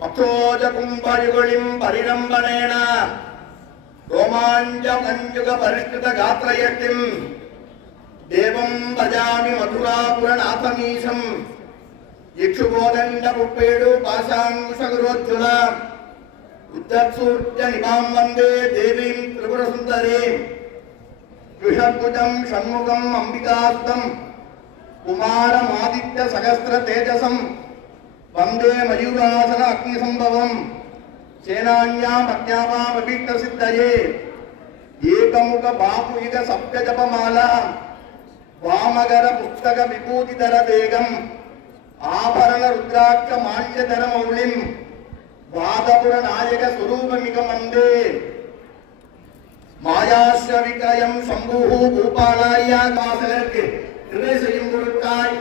மத்தோஜகும்பயுகளிம் பரிரம்பனேன ரோமாஞ்சமஞ்சுக பரிஷ்கிருத காத்ரயத்திம் தேவம் பஜாமி மதுராபுரநாதமீசம் இக்ஷுகோதண்ட புப்பேடு பாசாங்குஷகுரோத்யுல உத்தத்சூர்ய நிபாம் வந்தே தேவீம் திரிபுரசுந்தரீம் யுஷத்புஜம் ஷண்முகம் அம்பிகாஸ்தம் குமாரமாதித்ய சகஸ்ர தேஜசம் வந்தே மயூராசன அக்னிசம்பவம் சேனான்யாம் அஜ்ஞாமாமபீஷ்ட சித்தயே ஏகமுக பாபுயுக சப்த ஜபமாலா வாமகர புஸ்தக விபூதிதர தேகம் ஆபரண ருத்ராட்ச மால்யதர மௌலிம் வாதபுர நாயக சுரூபமிக மந்தே மாயாஸ்ய விக்ரயம் சம்பூ பூபாலாயா காசலருக்கு திருநை செய்யும் பொருட்காய்